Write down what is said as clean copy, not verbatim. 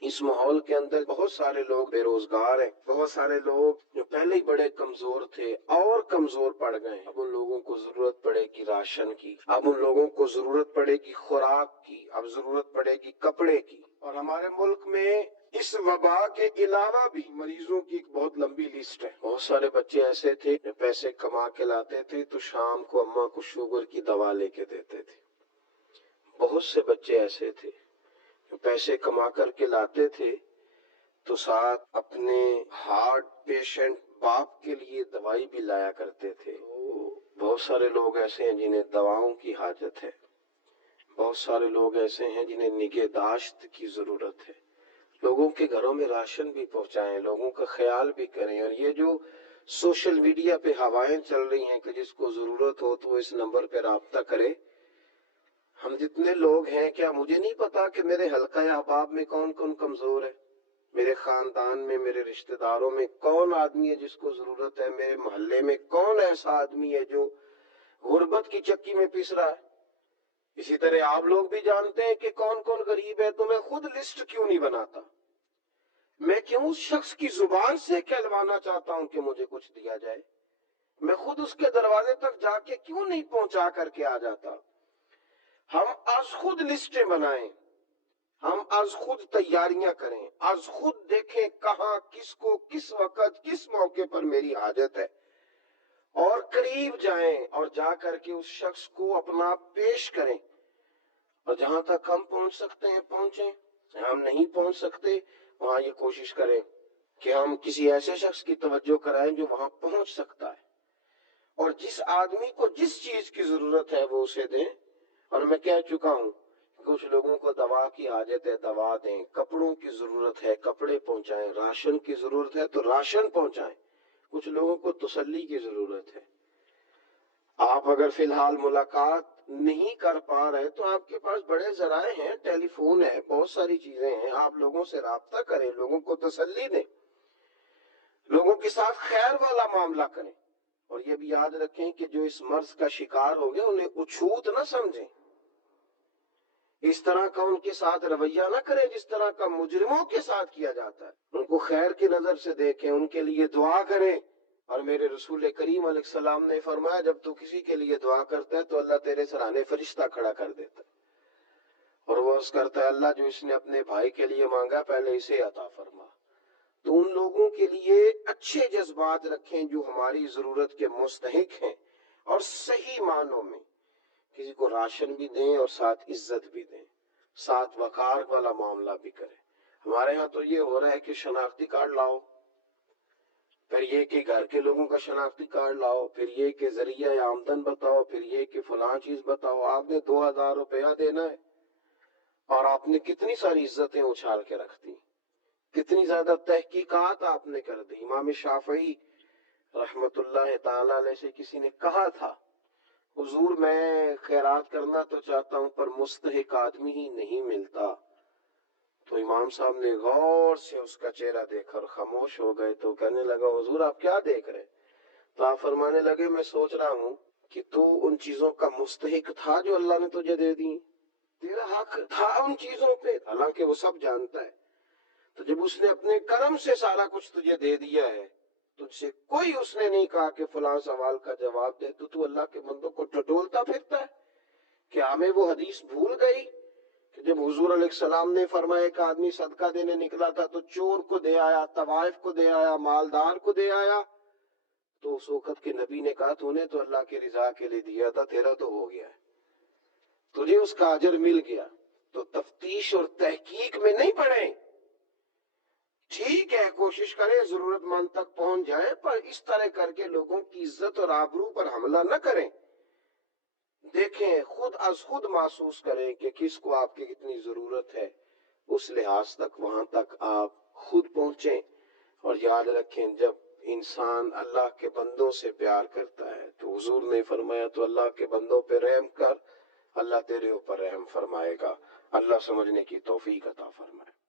اس ماحول کے اندر بہت سارے لوگ بے روزگار ہیں، بہت سارے لوگ جو پہلے ہی بڑے کمزور تھے اور کمزور پڑ گئے ہیں۔ اب ان لوگوں کو ضرورت پڑے گی راشن کی، اب ان لوگوں کو ضرورت پڑے گی خوراک کی، اب ضرورت پڑے گی کپڑے کی۔ اور ہمارے ملک میں اس وبا کے علاوہ بھی مریضوں کی ایک بہت لمبی لسٹ ہے۔ بہت سارے بچے ایسے تھے جو پیسے کما کے لاتے تھے تو شام کو اماں کو شوگر کی دوا لے کے دیتے تھے۔ بہت سے بچے ایسے تھے جو پیسے کما کر کے لاتے تھے تو ساتھ اپنے ہارٹ پیشنٹ باپ کے لیے دوائی بھی لایا کرتے تھے۔ بہت سارے لوگ ایسے ہیں جنہیں دواؤں کی حاجت ہے، بہت سارے لوگ ایسے ہیں جنہیں نگہداشت کی ضرورت ہے۔ لوگوں کے گھروں میں راشن بھی پہنچائیں، لوگوں کا خیال بھی کریں۔ اور یہ جو سوشل میڈیا پہ ہوائیں چل رہی ہیں کہ جس کو ضرورت ہو تو وہ اس نمبر پہ رابطہ کرے، ہم جتنے لوگ ہیں، کیا مجھے نہیں پتا کہ میرے حلقہ احباب میں کون کون کمزور ہے، میرے خاندان میں، میرے رشتہ داروں میں کون آدمی ہے جس کو ضرورت ہے، میرے محلے میں کون ایسا آدمی ہے جو غربت کی چکی میں پس رہا ہے۔ اسی طرح آپ لوگ بھی جانتے ہیں کہ کون کون غریب ہے، تو میں خود لسٹ کیوں نہیں بناتا؟ میں کیوں اس شخص کی زبان سے کہلوانا چاہتا ہوں کہ مجھے کچھ دیا جائے؟ میں خود اس کے دروازے تک جا کے کیوں نہیں پہنچا کر کے آ جاتا؟ ہم از خود لسٹیں بنائیں، ہم از خود تیاریاں کریں، از خود دیکھیں کہاں کس کو کس وقت کس موقع پر میری حاجت ہے، اور قریب جائیں اور جا کر کے اس شخص کو اپنا پیش کریں۔ اور جہاں تک ہم پہنچ سکتے ہیں پہنچیں، ہم نہیں پہنچ سکتے وہاں یہ کوشش کریں کہ ہم کسی ایسے شخص کی توجہ کرائیں جو وہاں پہنچ سکتا ہے، اور جس آدمی کو جس چیز کی ضرورت ہے وہ اسے دیں۔ اور میں کہہ چکا ہوں کچھ لوگوں کو دوا کی حاجت ہے، دوا دیں، کپڑوں کی ضرورت ہے، کپڑے پہنچائیں، راشن کی ضرورت ہے تو راشن پہنچائیں، کچھ لوگوں کو تسلی کی ضرورت ہے۔ آپ اگر فی الحال ملاقات نہیں کر پا رہے تو آپ کے پاس بڑے ذرائع ہیں، ٹیلی فون ہے، بہت ساری چیزیں ہیں، آپ لوگوں سے رابطہ کریں، لوگوں کو تسلی دیں، لوگوں کے ساتھ خیر والا معاملہ کریں۔ اور یہ بھی یاد رکھیں کہ جو اس مرض کا شکار ہو گئے انہیں اچھوت نہ سمجھیں، اس طرح کا ان کے ساتھ رویہ نہ کریں جس طرح کا مجرموں کے ساتھ کیا جاتا ہے۔ ان کو خیر کی نظر سے دیکھیں، ان کے لیے دعا کریں۔ اور میرے رسول کریم علیہ السلام نے فرمایا جب تو کسی کے لیے دعا کرتا ہے تو اللہ تیرے سرانے فرشتہ کھڑا کر دیتا ہے، اور وہ عرض کرتا ہے اللہ جو اس نے اپنے بھائی کے لیے مانگا پہلے اسے عطا فرما۔ تو ان لوگوں کے لیے اچھے جذبات رکھیں جو ہماری ضرورت کے مستحق ہیں، اور صحیح معنوں میں کسی کو راشن بھی دیں اور ساتھ عزت بھی دیں، ساتھ وقار والا معاملہ بھی کریں۔ ہمارے ہاں تو یہ ہو رہا ہے کہ شناختی کارڈ لاؤ، پھر یہ کہ گھر کے لوگوں کا شناختی کارڈ لاؤ، پھر یہ کہ ذریعہ آمدن بتاؤ، پھر یہ کہ فلاں چیز بتاؤ۔ آپ نے 2000 روپیہ دینا ہے اور آپ نے کتنی ساری عزتیں اچھال کے رکھ دی، کتنی زیادہ تحقیقات آپ نے کر دی۔ امام شافعی رحمت اللہ تعالی علیہ سے کسی نے کہا تھا حضور میں خیرات کرنا تو چاہتا ہوں پر مستحق آدمی ہی نہیں ملتا، تو امام صاحب نے غور سے اس کا چہرہ دیکھا اور خاموش ہو گئے۔ تو کہنے لگا حضور آپ کیا دیکھ رہے؟ تو آپ فرمانے لگے میں سوچ رہا ہوں کہ تو ان چیزوں کا مستحق تھا جو اللہ نے تجھے دے دی، تیرا حق تھا ان چیزوں پہ، حالانکہ وہ سب جانتا ہے۔ تو جب اس نے اپنے کرم سے سارا کچھ تجھے دے دیا ہے، تجھ سے کوئی اس نے نہیں کہا کہ فلاں سوال کا جواب دے، تو اللہ کے بندوں کو ٹٹولتا پھرتا ہے۔ کیا ہمیں وہ حدیث بھول گئی کہ جب حضور علیہ السلام نے فرمایا کہ آدمی صدقہ دینے نکلا تھا تو چور کو دے آیا، طوائف کو دے آیا، مالدار کو دے آیا، تو اس وقت کے نبی نے کہا تو نے تو اللہ کی رضا کے لیے دیا تھا، تیرا تو ہو گیا ہے، تجھے اس کا اجر مل گیا۔ تو تفتیش اور تحقیق میں نہیں پڑیں، ٹھیک ہے کوشش کریں ضرورت مند تک پہنچ جائیں، پر اس طرح کر کے لوگوں کی عزت اور آبرو پر حملہ نہ کریں۔ دیکھیں خود از خود محسوس کریں کہ کس کو آپ کی کتنی ضرورت ہے، اس لحاظ تک وہاں تک آپ خود پہنچیں۔ اور یاد رکھیں جب انسان اللہ کے بندوں سے پیار کرتا ہے تو حضور نے فرمایا تو اللہ کے بندوں پہ رحم کر، اللہ تیرے اوپر رحم فرمائے گا۔ اللہ سمجھنے کی توفیق عطا فرمائے۔